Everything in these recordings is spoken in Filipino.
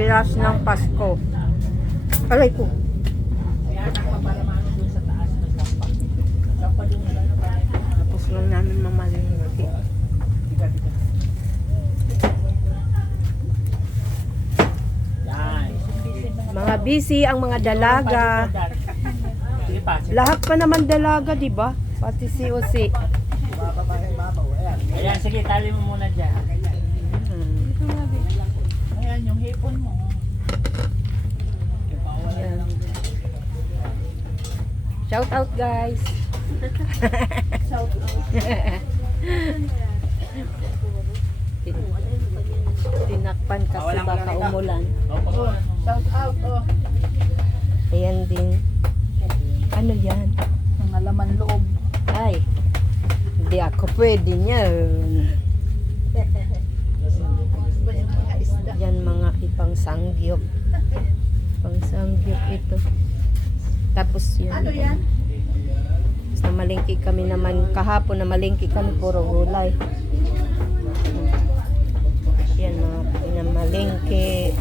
piras ng Pasko. Aray ko. Tapos lang namin mamalingki. Mga busy ang mga dalaga. Lahat pa naman dalaga, di ba? Pati si Osi. Ayan, sige, tali mo muna dyan. Ayan, yung hipon mo. Ayan. Shout out, guys. Shout out. Tinakpan kasi baka umulan. Shout out, oh. Ayan din. Ano yan? Mga laman loob. Ay, hindi ako pwede niyan. Yan mga ipang sangyup. Pang sangyup ito. Tapos yun. Ano yan? Sa malingki kami naman, kahapon na malingki kami, puro gulay. Yan mga pinamalingki.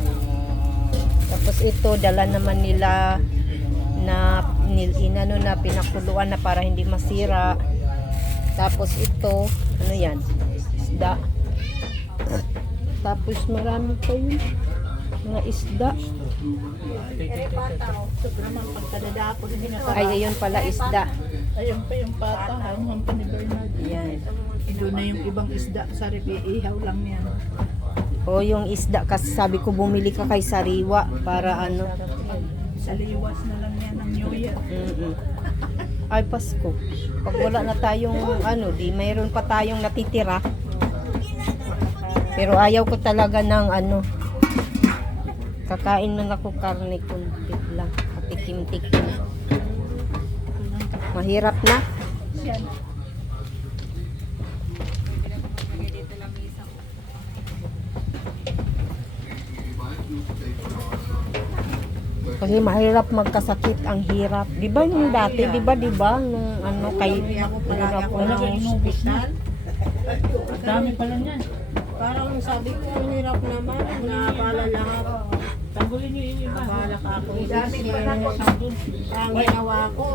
Tapos ito, dala naman nila na inano na pinakuluan na para hindi masira. Tapos ito, ano yan? Isda. Tapos marami pa yun. Mga isda. Ay, ayun pala isda. Ayun pa yung pata, hanggang pa ni Bernard. Yan. Doon na yung ibang isda sa ribi, ihaw lang yan. O yung isda, kasi sabi ko bumili ka kay Sariwa para ano. Sa liwas na lang yan ng New Year. Ay, Pasko. Pag wala na tayong ano, di mayroon pa tayong natitira. Pero ayaw ko talaga ng ano. Kakain man ako karne kunti lang. Patikim-tikim. Mahirap na. Kasi mahirap magkasakit, ang hirap. Di ba yung dati, di ba nung ano, kay doon ako ng hospital. Ang dami pala niyan. Parang sabi ko, ang hirap naman, nakakala lahat. Tanggulin niyo yung iba. Nakakala ka ako. Dami pala ko sa doon. Ang ginawa ko,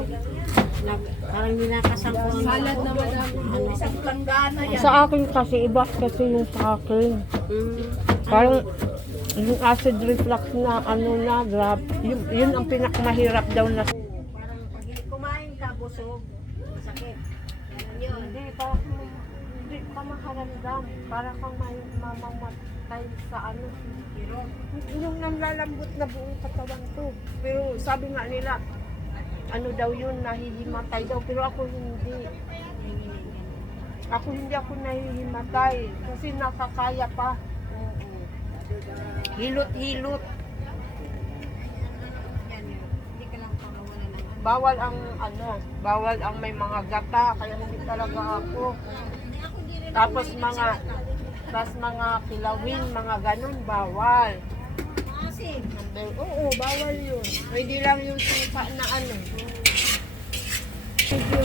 parang ninakasan ko. Salad na madam. Isang planggana yan. Sa akin kasi, iba kasi yung sa akin. Parang yung acid reflux na ano na, grab. Yun ang pinakamahirap daw na. Parang pag kumain ka, busog, masakit. Yun. Hindi ka makaramdam. Para kang mamamatay sa ano. Yung nanlalambot na buong katawan ko. Pero sabi nga nila, ano daw yun, nahihimatay daw. Pero ako hindi. Hindi ako nahihimatay. Kasi nakakaya pa. Hilot-hilot. Hindi ka lang pamawalan ng ano. Bawal ang may mga gata, kaya hindi talaga ako. Tapos mga kilawin, mga ganun, bawal. Asin. Oo, bawal yun. Hindi lang yung suka na ano. Medyo,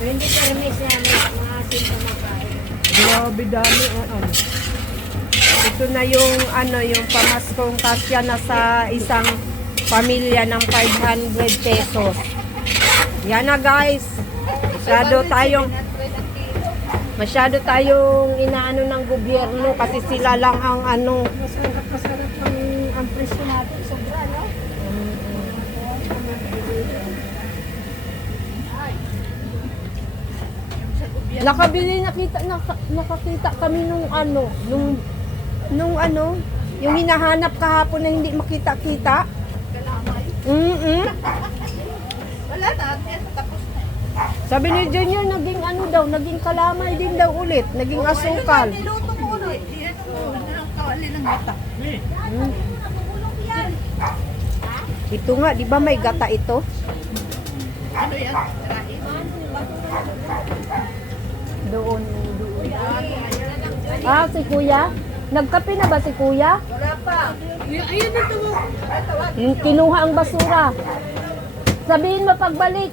hindi permis na mga asin na makain. Grabe dami ano. Ito na yung yung pamaskong kasya na sa isang pamilya ng 500 pesos. Yan na guys. Masyado tayong inaano ng gobyerno kasi sila lang ang ano. Masarap ang presyo natin. Sobra, no? Nakakita kami nung yung hinahanap kahapon na hindi makita-kita. Kalamay. Wala na, tapos na. Sabi ni Junior, naging kalamay din daw ulit, naging asukal. Niluto mo ulit. Kawali ng gata. Ito nga, di ba may gata ito? Ano yan? Doon. Ah, si Kuya? Nagkape na ba si Kuya? Wala pa. Ayun na ito. Yung kinuha ang basura. Sabihin mo pagbalik.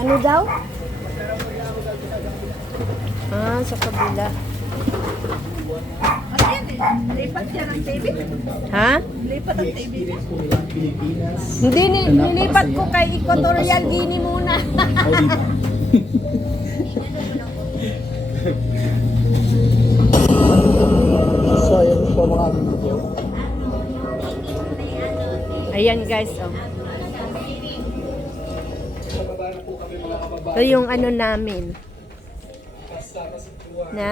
Ano daw? Ah, sa kabila. Lipat yan ang TV. Ha? Lipat ang TV. Hindi, nilipat ko kay Equatorial Guinea muna. So, ayan po mga video. Ayan guys, oh. Ito yung ano namin. Na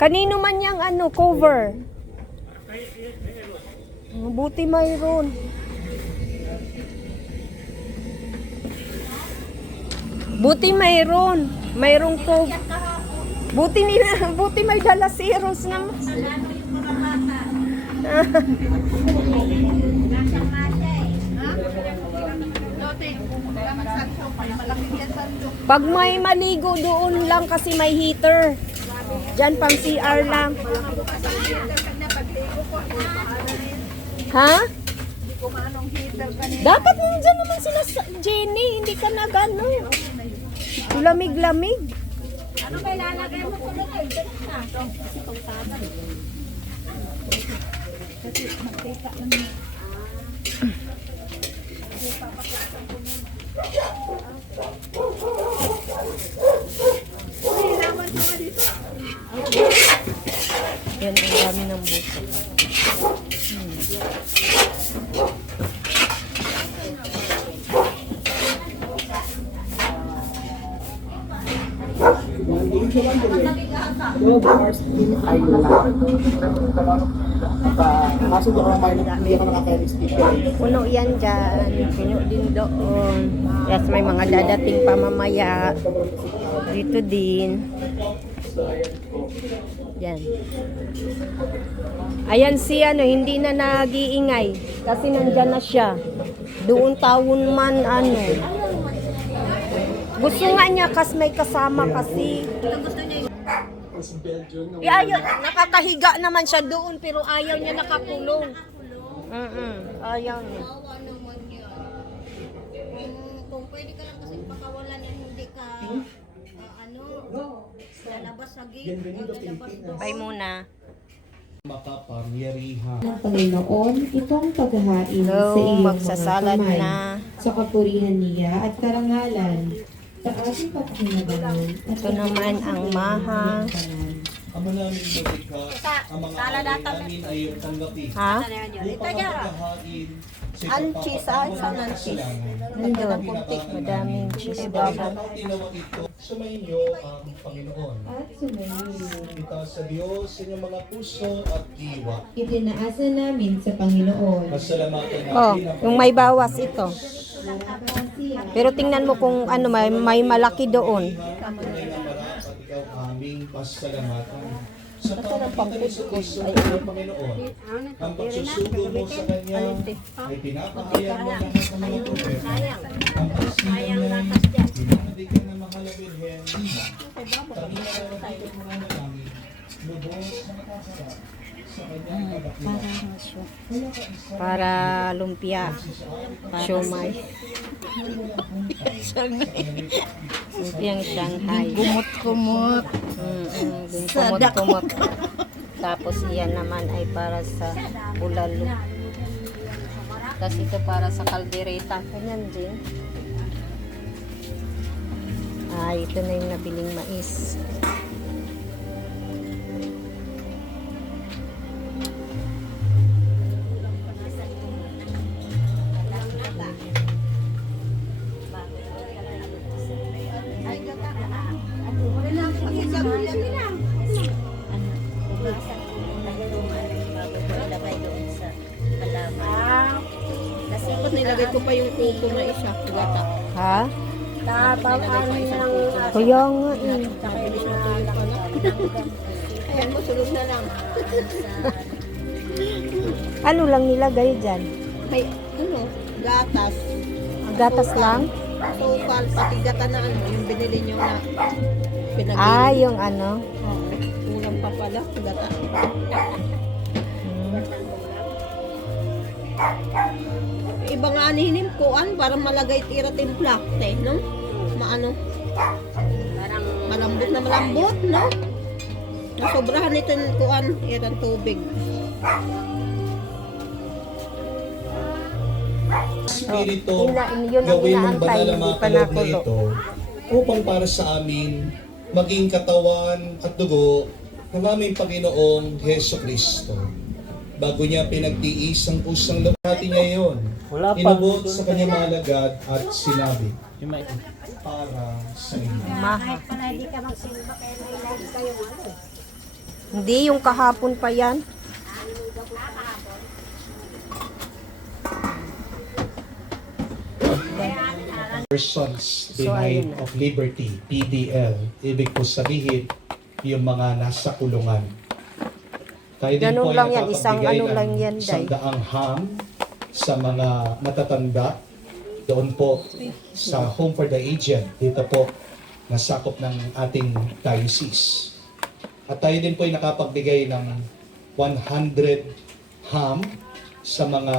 kanino man yung ano, cover? Buti mayroon. Buti mayroon. Mayroong cover. Buti may dala si Rose naman. Pag may maligo doon lang kasi may heater. Diyan pang CR lang. Ha? Dapat nandiyan naman sila sa Jenny, hindi ka na gano'n. Lamig-lamig. Ano ba ilalagay mo ko lang? Yan, ang dami ng buko. Kaso doon ang hindi ako nakaka-restriction. Puno yan dyan. Puno din doon. Yes, may mga dadating pa mamaya. Dito din. Yan. Ayan si ano, hindi na nag-iingay. Kasi nandyan na siya. Doon tawon man ano. Gusto nga niya kasi may kasama kasi. Ayaw, nakakahiga naman siya doon pero ayaw niya nakakulong. Ayaw niya. Kawawa naman yan. Kung pwede ka lang kasi pakawalan yan, hindi ka lalabas sa gate, lalabas doon. Bye muna. Makapangyarihan. ng Panginoon itong paghahain So, sa iyong mga magsasalad kamay na. sa kapurihan niya at karangalan sa ating pagkinabangan at Ito naman ang maha. Ama namin lumikha, ang mga alay namin ay iyong tanggapin. Ha? Upang ang paghahain sa Ang cheese, saan ang cheese? Nandun. Madaming cheese daw. Tinawa ito, sumainyo ang Panginoon. at sumayin. Itaas sa Diyos sa inyong mga puso at diwa. Itinaasa namin sa Panginoon. Masalamatan Oh, natin ang yung may bawas ito. Narapasiya Pero tingnan mo kung ano, may malaki doon. tunay na marap at ikaw aming pasalamatan. Sa pamamagitan sa Kristo ng Panginoon, ang pagsusugo mo sa Kanya ay pinapahayag mo lahat ng mga problema. Ang pagsinan niya ay pinapadigan ng mahal na Birhen. Tanina na natin mo ng langit, lubos na makasarap sa Kanyang kadakilan. Para lumpia. Siomay. Lumpiang Shanghai. Kumot-kumot. Kumot-kumot. Tapos iyan naman ay para sa bulalo. Tapos ito para sa kaldereta. Ganyan din. Ay, ito na yung nabiling mais. Tapos nilagay ko pa yung kuko na isa. Gata. Ha? Tapang ano yung Kaya nga eh. ayan mo, sulog na lang. Ano lang nilagay dyan? May gatas. Ang gatas lang? Sukal, pati gata na yung binili nyo na pinagili. Ah, yung ano? Kulang pa pala, gata. iba nga anihinim kuan para malagay tira timplak te, no? Maano? Malambot na malambot, no? Nasobrahan ito ng kuan, irang tubig. Espiritu, yun ang gawin mong inaantay, banal ang hindi mga pa kaloob na nakulo. ito upang para sa amin maging katawan at dugo ng aming Panginoong Heso Kristo. Bago niya pinagtiis ang pusang loob natin ngayon, inabot sa kanyang mga alagad at sinabi, para sa inyo. Hindi, yung kahapon pa yan. Persons Denied of Liberty, PDL, ibig po sabihin, yung mga nasa kulungan. Tayo din Ganun po ay lang yan, isang nakapagbigay ano ng lang yan, Day. 100 ham sa mga matatanda doon po sa Home for the Aged, dito po nasakop ng ating diocese. At tayo din po ay nakapagbigay ng 100 ham sa mga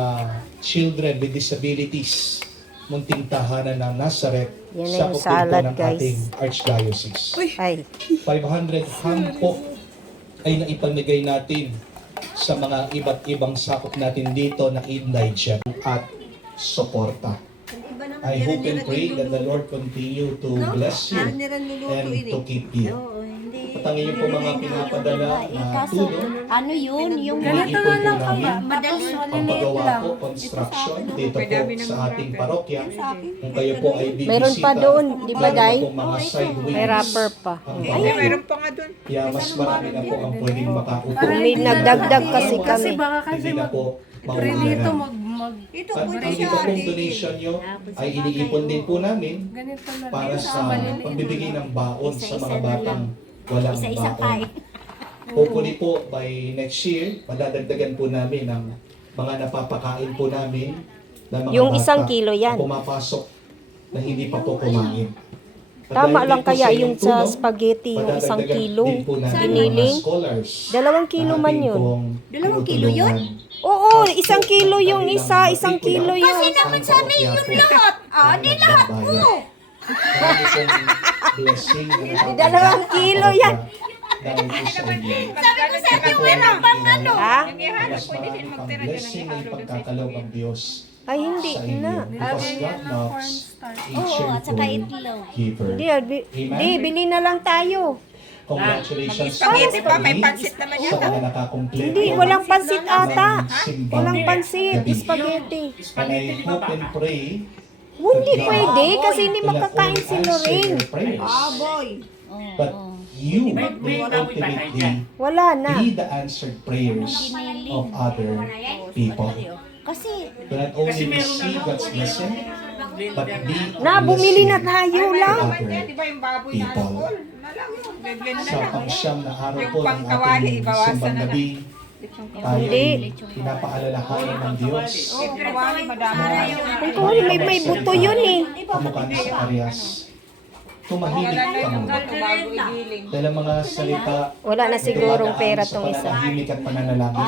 children with disabilities, munting tahanan ng Nazareth, Yan na sa yung po salad, ng guys. ating archdiocese. Ay, 500 ham po ay naipamigay natin sa mga iba't ibang sakop natin dito na indigent at suporta. I hope and pray that the Lord continue to bless you and to keep you. At ang inyong po mga pinapadala na tulong, Ano yun? Yung iniipon po namin madali. ang paggawa po, construction dito po sa ating parokya. Kung kayo po ay bibisita, Meron pa doon, di ba, lalo na Day? po mga side wings, may wrapper pa. Ayun, meron pa nga doon. Kaya mas marami na po ang pwedeng makaupo. May nagdagdag kasi kami. Hindi na po mauulan. Ito At ang iba pong donation nyo ay iniipon din po namin para sa pagbibigay ng baon sa mga batang walang baon. Hopefully po by next year, madadagdagan po namin ang mga napapakain po namin na mga Yung bata 1 kilo yan. na pumapasok na hindi pa po kumain. At Tama dahil lang din po kaya sa yung inyong sa tulong, spaghetti, yung 1 madadagdagan kilo. din po namin ang mga Giniling. scholars 2 kilo na man ating yun. pong 2 kilo yun? tinutulungan. Oo, 1 kilo yung isa, 1 kilo yun. Kasi naman sana yung lahat. Di lahat po. Blessing. Di 2 kilo yan. Dahil po sa inyo. Sabi ko sa atin, meron pang ano. Ha? Mas marami pang blessing na ipagkakaloob ng Diyos Ay, hindi sa inyo. na. Because God loves a Oo, at saka cheerful itlog. giver. Di, bili na lang tayo. Congratulations Spaghetti po pa, may kami pansit naman sa mga nakakumpleto. Hindi, walang pansit ata. Simbang Walang pansit, gabi. spaghetti. And I hope and pray Hindi pwede kasi hindi makakain si Lorraine. Boy. But you will ultimately Wala na. be the answered prayers of other people. Kasi, To not only receive God's blessing, but be Na, bumili na tayo lang. other Di ba yung baboy na people. alcohol? Na lang yun. Bibili na Sa lang. pangsyam na araw Yung po ng pangkawali, ating ibawasan simbang na lang. gabi, tayo Hindi. ay pinapaalalahanan ng Diyos. Yung kawali, madami na yun. Kung kawali, may buto yun eh. Kamukha ni Zacarias. Tumahimik Wala na ka yung muna. bago idiling. Dahil ang mga salita Wala na sigurong dumadaan pera sa tong isa. pananahimik at pananalangin.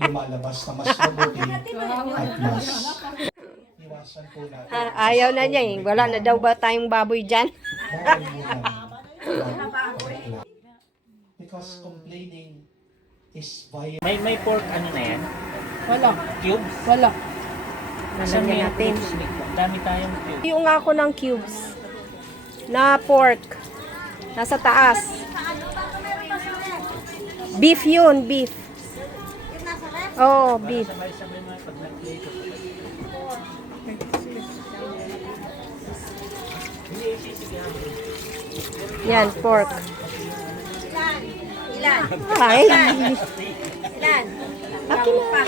Lumalabas na mas mabuti at mas iwasan po natin. Ayaw na niya eh. Wala na daw ba tayong baboy dyan? Bawal muna mag-bakla. Because complaining is violent. May pork ano na yan? Wala. Cubes? Wala. Lalagyan natin. Dami tayong cubes. Yung ako ng cubes na pork. Nasa taas. Beef yun, beef. Oo, beef. Sabay-sabay mga pag nag-plate. Yan, pork. ilan? Ay, Ilan? akin na.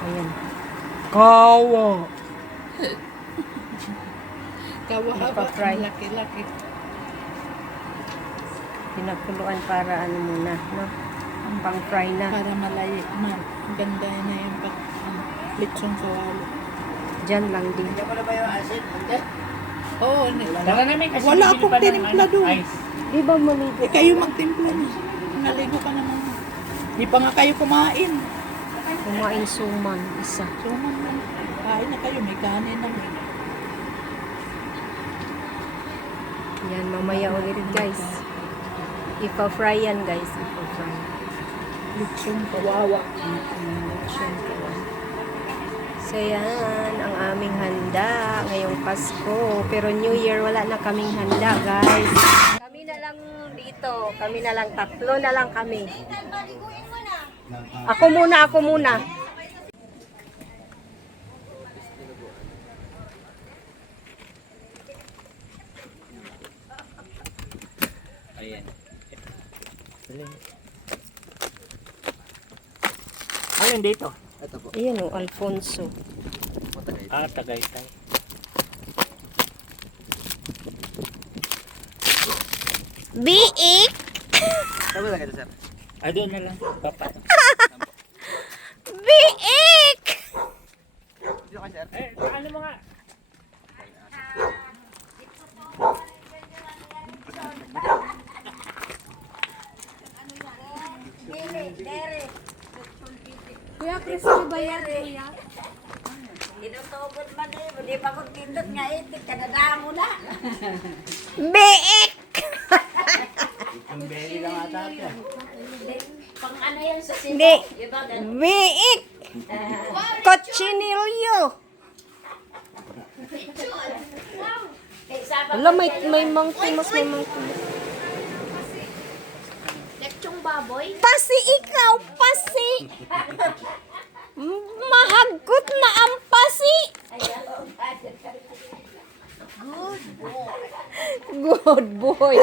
Ayan. Kawa. Kawahaba. Pa-fry. Laki-laki. Pinakuluan para ano muna, no? Pang fry na. Para malayo. Ganda na yung litsong kawali. Diyan lang din. Oo, Tara namin kasi wala bibili akong pa ng tinimpla doon. ice. Di ba maligo? Eh, kayo magtimpla niyo. Naligo ka naman. Di pa nga kayo kumain. Kumain suman, isa. So, man, kain na kayo. May kanin naman. Yan, mamaya ulit guys. Ipa-fry yan guys. Ipa-fry. Lechong kawawa. Lechon kawawa. So yan, ang aming handa ngayong Pasko. Pero New Year, wala na kaming handa guys. Kami na lang dito. Kami na lang, tatlo na lang kami. Maliguin mo na. Ako muna. Ayan. Ayun dito. Ayan o, Alfonso. Tagaytay. Biik! Doon na lang. Papa. Biik! Ano mo nga? Kuya, crispy ba yan, kuya? Tinutubod man eh. Di pa kong tindot nga itik. Kadadaan mo na. Biik! Pang ano yan sa sino? Hindi. Iba Biik! Cochinillo! Wala, may mangkimas, may mangkimas. Lechong baboy. Pasi ikaw, pasi! Mahagkot na ang pasi! Good boy.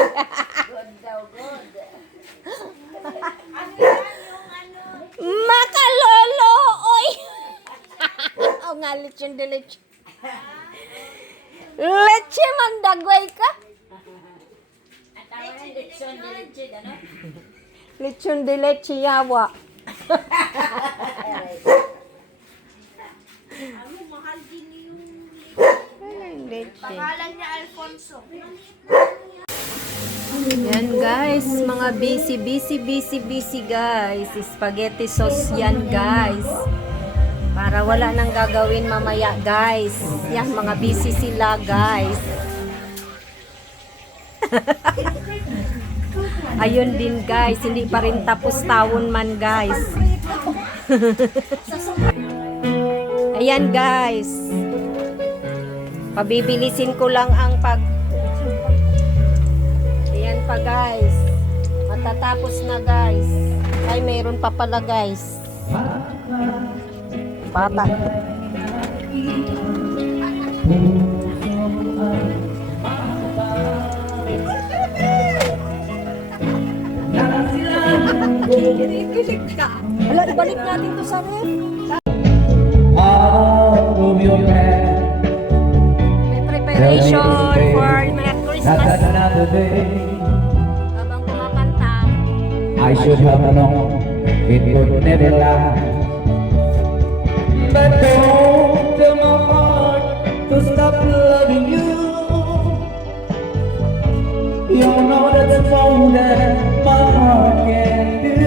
Makalolo, oy! Oh, nga, lechon de leche. Leche mandagway ka? Lechon de leche yawa. Pangalan niya Alfonso. Yan guys, mga busy guys. Spaghetti sauce yan guys. Para wala nang gagawin mamaya guys. Yan, mga busy sila guys. Ayun din guys, hindi pa rin tapos taon man guys. Ayan guys. Pabibilisin ko lang ang Ayan pa guys. Matatapos na guys. Ay, mayroon pa pala guys. Bata. Kinikilig ka. Wala, ibalik natin to sa ref. May preparation for mga Christmas. Habang kumakanta. I should have known it would never last. But don't tell my heart to stop loving you. You know that's more than my heart can do.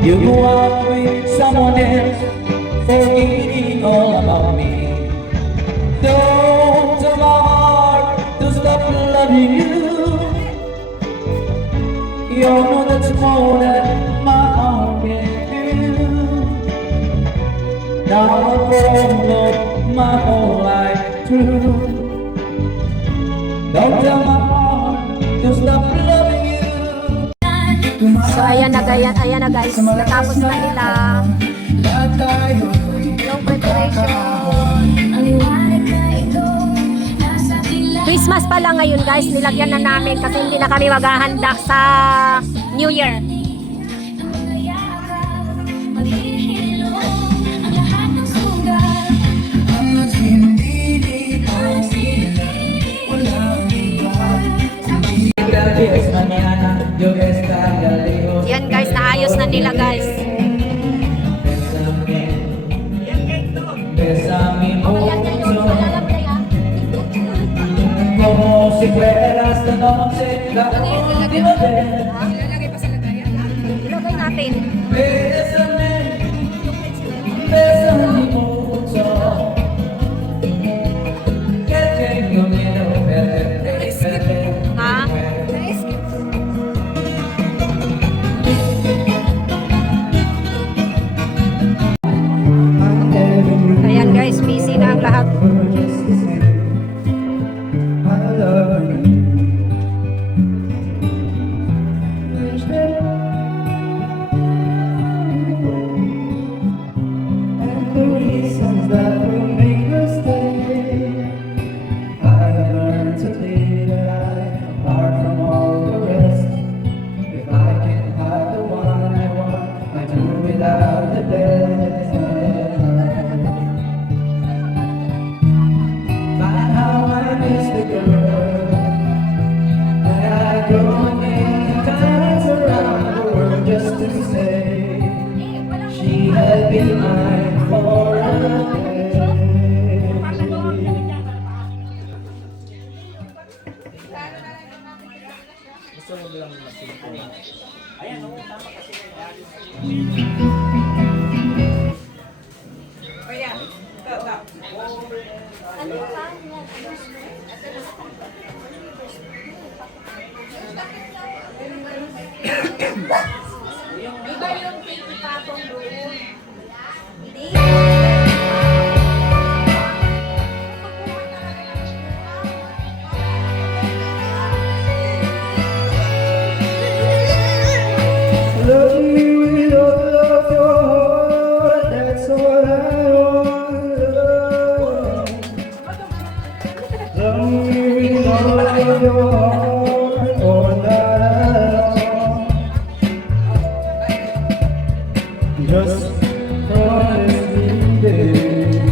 You go out with someone else, forgetting all about me. Don't tell my heart to stop loving you. You know that's more than my heart can do. Now I've followed my whole life through. Don't tell my heart to stop loving you. So ayan na guys, natapos na nila yung preparation. Christmas pa lang ngayon guys, nilagyan na namin kasi hindi na kami maghahanda sa New Year. Yan guys, naayos na nila guys. si Cueras na noche la última vez. Ilagay natin. Bésame, bésame mucho, que tengo miedo perderte. Ha? Ayan guys, busy na ang lahat. Without the best. Find how I miss the girl that I go a million times around the world just to say she had been mine for a day. Kaya, ito. Iba yung cake patong doon. Love me with all of your heart, that's what I want. Love me with all of your heart, all that I want. Just promise me, babe,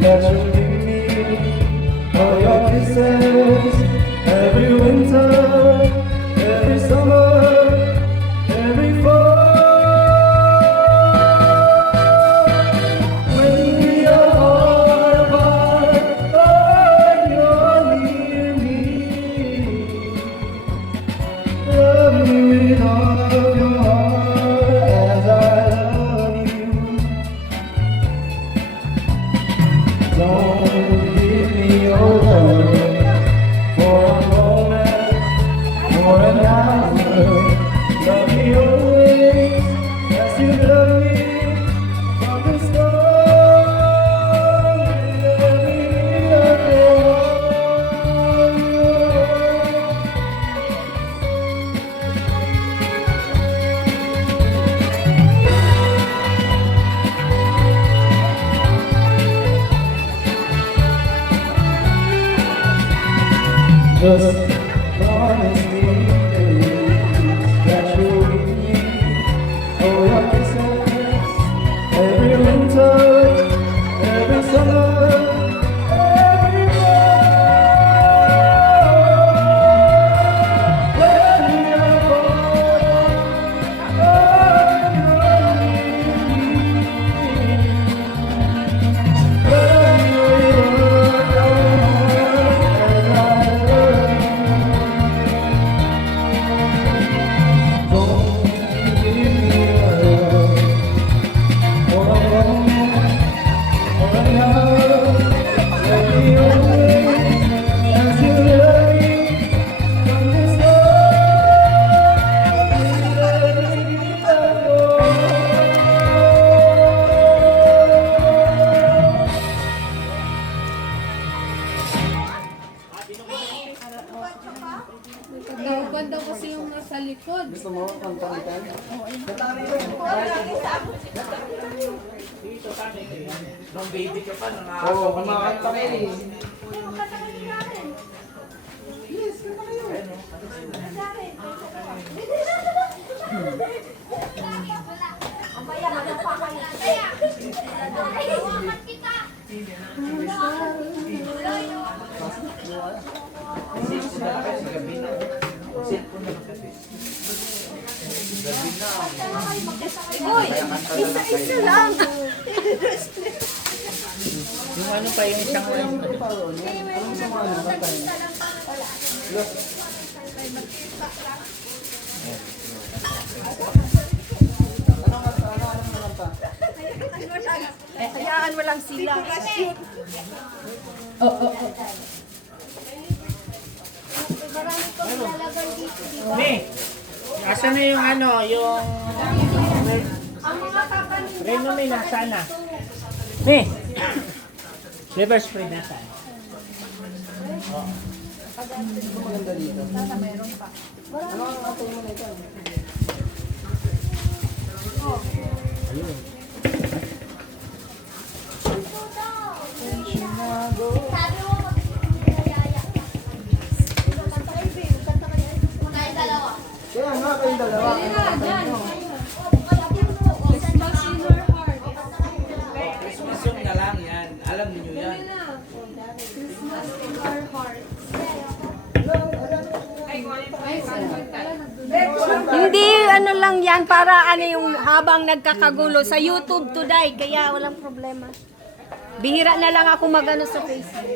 that you'll give me all your kisses every winter, every summer. Every fall, when we are all apart, oh, you're near me. Love me with all of your heart as I love you. Don't give me over for a moment, for an hour. Love me always as you love me from the start. Let me love you. Just promise me, babe, that you'll give me all your kisses every winter, every summer, every fall. When we are apart, oh, you're near me. Love me with all your heart as I love you. Don't give me love for a moment, for an hour. Let me always as you love me from the start. Let me love you. Ganda kasi yung nasa likod. Gusto mo pantalitan? Nung baby ka pa, nung Oo, kumakanta ka eh. Isa lang. Yung ano pa yung isang Anong sama na kanta? Hayaan mo lang sila. Marami pang lalaban dito, di ba? Me, asan na yung ano, yung... Ang mga kakanin Reno me, nasaan na? Me, liver spray nasaan? sabi mo mag-yaya ka. Kanta kayo, babe. Kanta kayo. Tayo dalawa. Kaya nga kayong dalawa. Christmas yung na lang yan. Alam niyo yan. Hindi, ano lang yan, para ano yung habang nagkakagulo sa YouTube today, kaya walang problema. Bihira na lang ako magano sa Facebook.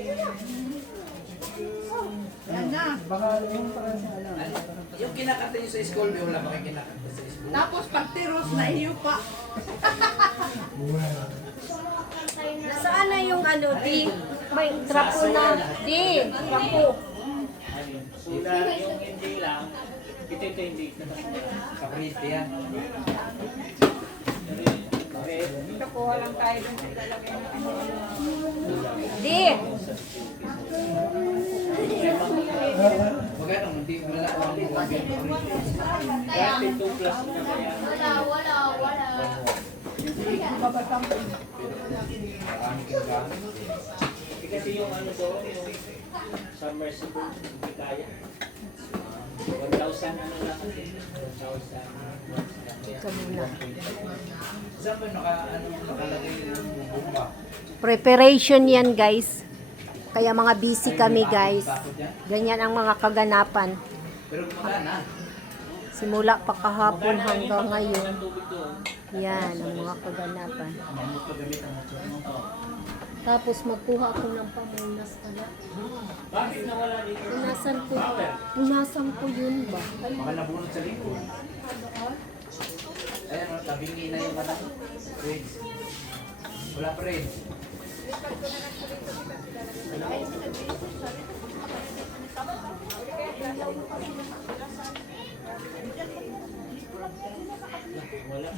Yung kinakanta niyo sa school, may wala pa kayo kinakanta sa school. Tapos pag tiros na iyo pa. Saan na yung ano, di? May trapo na. Di, trapo. Sila yung hindi lang, ito hindi. Sa Kriti yan. Nakuha lang tayo dun sa lalagay ng ano. Di. Magkano, hindi wala lang yung organ. 32 plus na ba yan? Wala. Marami kang gamit. Kasi yung ano doon, yung submersible, hindi kaya. 1,000 ano lang kasi. 1,000. Ika muna. Saan ba nakalagay yung bomba? Preparation yan, guys. Kaya mga busy kami, guys. Ganyan ang mga kaganapan. Pero gumagana. Simula pa kahapon hanggang ngayon. Yan ang mga kaganapan. Mamot pa gamit ang motor mo. Tapos magkuha ako ng pamunas pala. Bakit nawala dito? Punasan ko yun ba? Baka nabunod sa likod. Ayan o, tabingi na yung mata. Reds. Wala pa rin. Wala.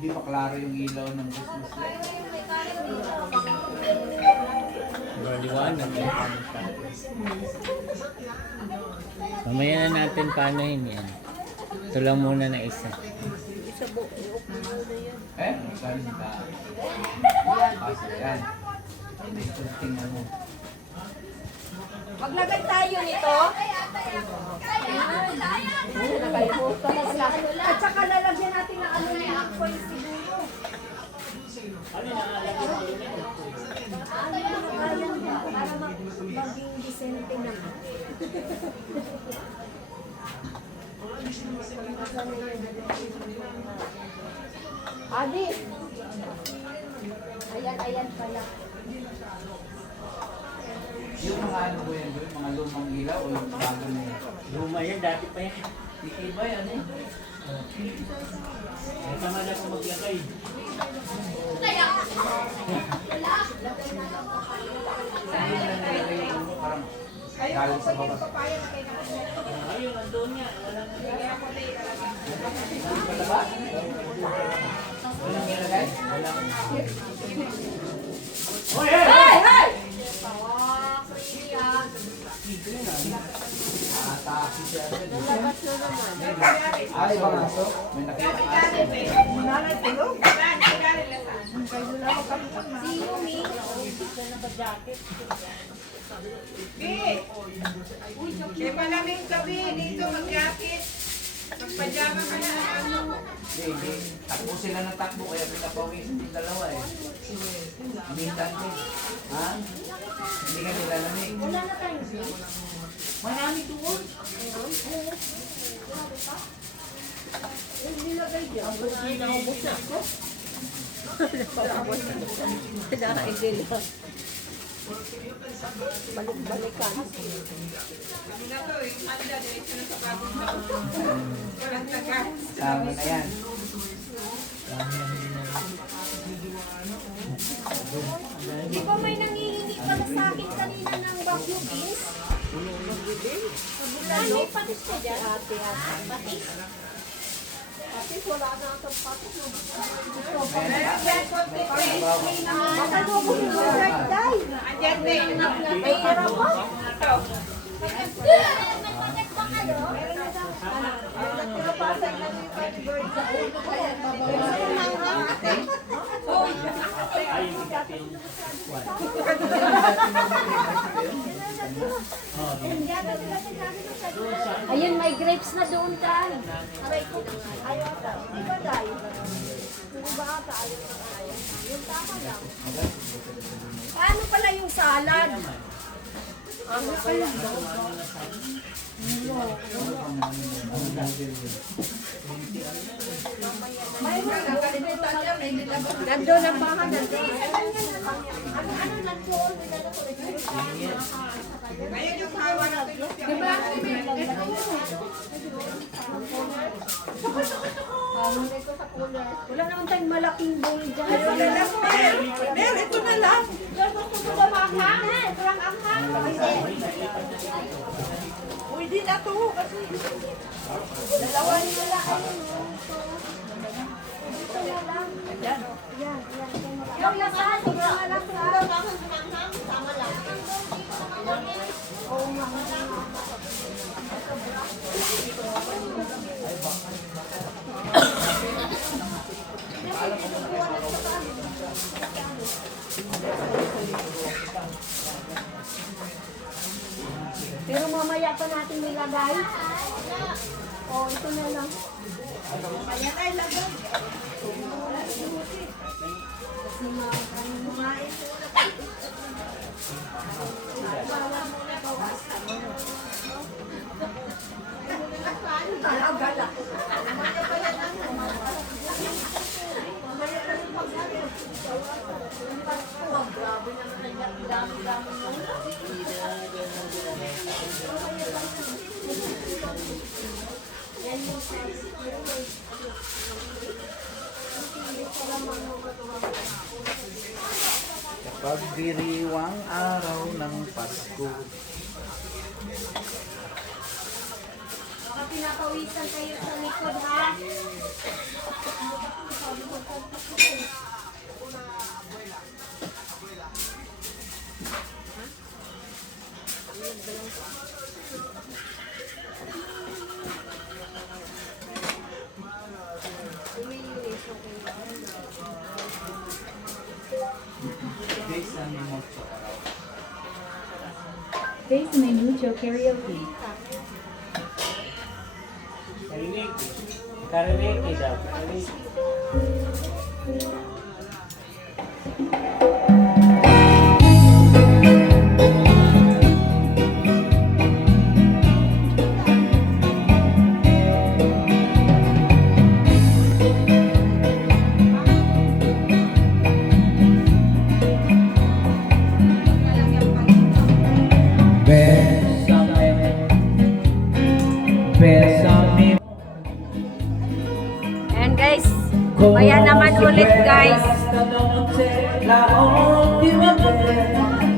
Hindi pa klaro yung ilaw ng Christmas light. Maliwanag yung mamaya na natin paano yun yan. Ito lang muna na isa. Eh? Saan ba? Yan. Tingnan mo. Maglagay tayo nito. At saka lalagyan natin ng ano na apoy siguro. Para maging disente naman. Adi. Ayan pala. Yung mga ano po yan, yung mga lumang ilaw o yung bago na yan? Luma yan, dati pa yan. Iba yan eh. May tamad ako maglagay. Hindi na nilagay yung ulo, parang galing sa baba. Ayun, andun nga. Walang Walang nilagay? Atake siya. Ay, bang aso? May nakita aso. Si Yumi. Eh, malamig gabi dito, mag-jacket. Magpajama ka na. Hindi. Takbo sila ng takbo, kaya pinapawisan yung dalawa eh. Hindi dati. Ha? Hindi ka nilalamig. Wala na tayong break. Marami doon. Balik-balikan. Kami na to, yung handa, diretso na sa bagong taon. Walang taga. Sama na yan. Di ba may nangihingi pala sa akin kanina ng vacuum beans? May patis ka dyan? Patis? Patis, wala na ang patis. Masalubog yung birthday. Andyan din. May tira po. Ito. May patis ba kayo? Pinapasag na yung birthday. Ayun, may grapes na doon tayo. Aray ko, ayaw ata. Di ba dahil? Di ba ata ayaw na ayaw? Yung tama lang. Paano pala yung salad? Ano pala? Nando na ba ka nando? Ano nandoon? Ngayon yung hawa na ito. Diba? Wala naman tayong malaking bowl dyan. Mer, ito na lang. Gusto ko maanghang? Ito lang anghang. Uy, di na to. Kasi Dalawa nyo lang. Yung lasan, Sobrang alam sa Tama lang. Pero mamaya pa natin nilagay. Oh, ito na lang. ayan ay lagay. Kapag diriwang araw ng Pasko. Baka pinapawisan kayo sa likod, ha? Bésame mucho karaoke. Karaoke daw. Bésame, And guys, maya naman ulit guys. hasta la noche, la última vez.